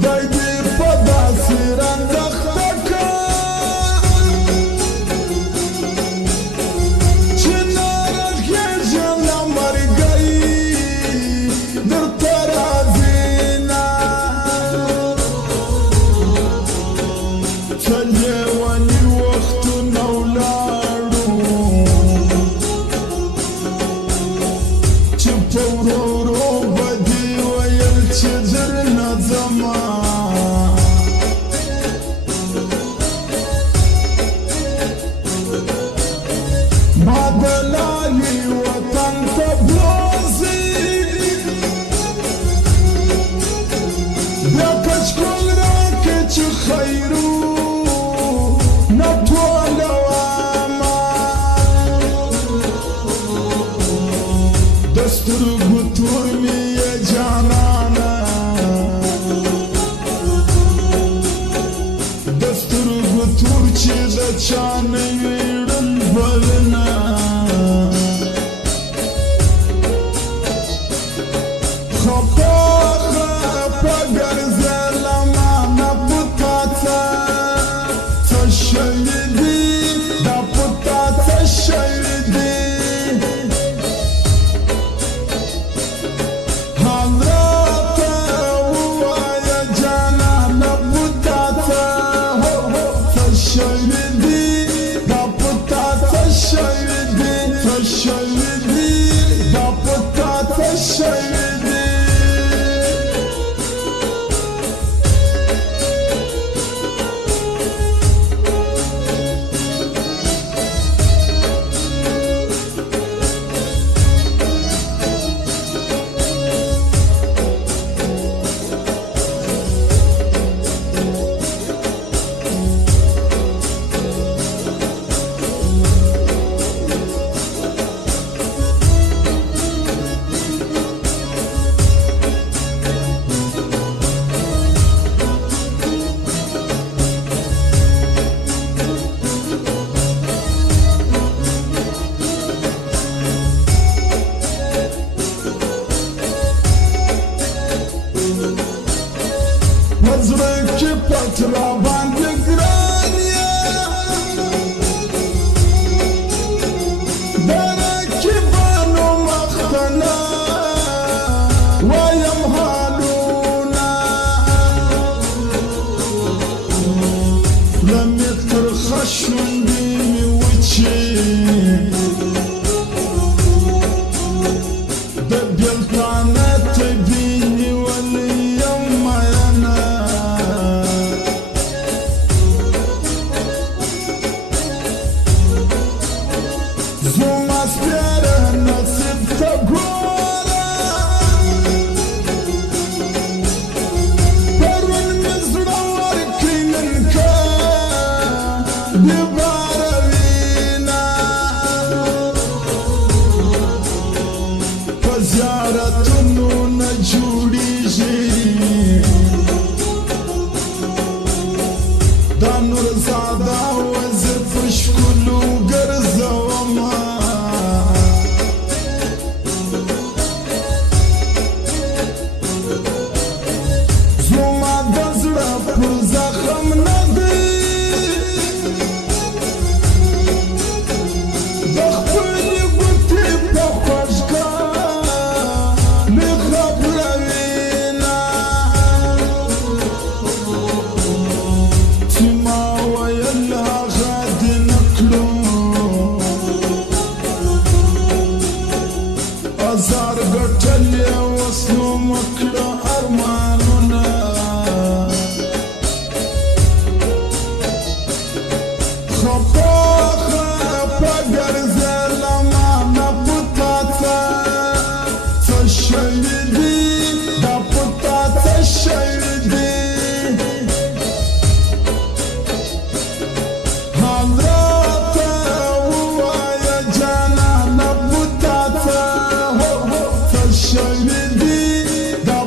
خدای دې په داسې رنځخته که چې ناروغېږم له مرګی درته راځي نه څه لیوني وختونه ولاړو چې په ورو ورو به دې ویل چې درنه ځمه ما د لالي وطن ته بوځي بیا کچکول راکړې چې خیرو نه ټولومه د سترګو تور مې یې جانانه د سترګو تور چې د چا نه وي ړوند بلنه خپه خپه ګرځېلمه نه په تا څه څه شوي دي دا په تا څه شوي دي حال راته ووایه جانانه په تا څه څه شوي دي دا په تا څه شوي دي څه شوي دي دا په تا څه شوي دي زړه کې پټ راباندې ګران یې د رقیبانو مخته نه وایم حالونه خوله مې ترخه شونډې مې وچې د بېلتانه طبي نیولې یم مینه زما سپېره نصیب ته ګوره پرون مې زړه ورکړی نن که بې باره وینه په زیارتونو نه جوړېږي دا نورزاده وزیر په ښکلو ګرځومه زما د زړه پر زخم نه دی د خپلې ګوتې په خوږکار مې خبروینه چې ما ویل هغه دې نه کړو ازار ګټلې اوس نو مه کړه ارمانونه خپه خپه ګرځېلمه نه په تا څه څه شوي دي دا په تا څه شوي دي حال راته ووایه جانانه په تا څه څه شوي دي دا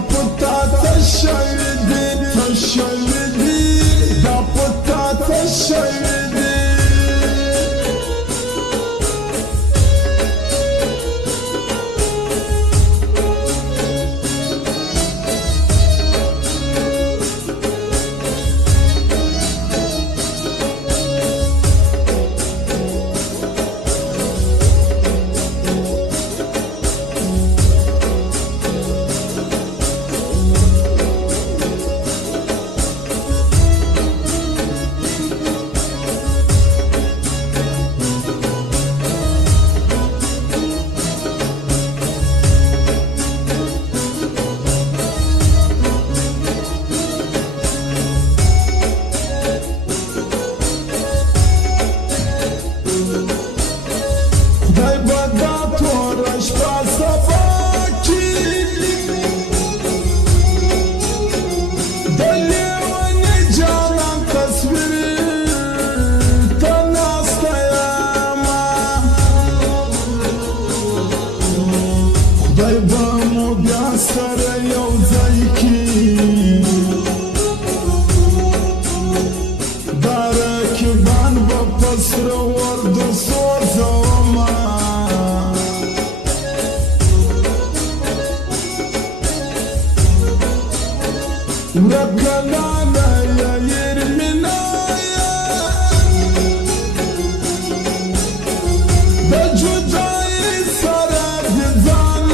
یو ځای کی دا رقیبان به په سره وردو سوځومه ورکه لاله یا یرمینایه د جدایۍ سره د ځان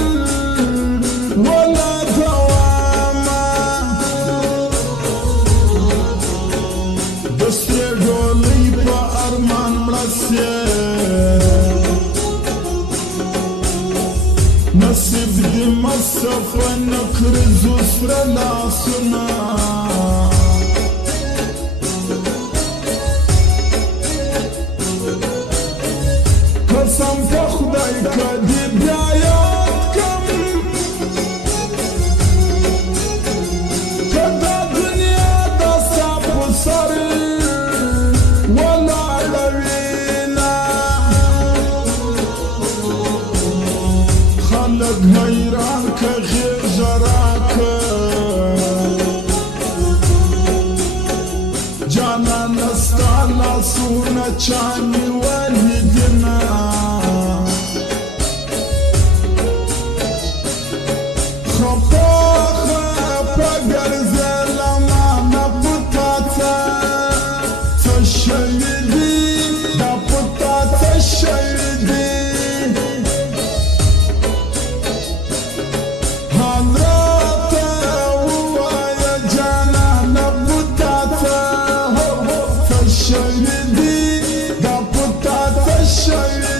ولګومه د سرې ډولۍ په ارمان مړه سې نصیب دې مصفه نه کړې زو سره لاسونه قسم په خدای که دې بیا یاد کړم که دا دنیا دا ستا په سر ولاړه وینه خلک حیران که غېږه راکړه جانانه ستا لاسونه چا نیولي دینه خپه خپه ګرځېلمه نه په تا څه څه شوي دي دا په تا څه شوي دي حال راته ووایه جانانه په تا څه څه شوي دي دا په تا څه شوي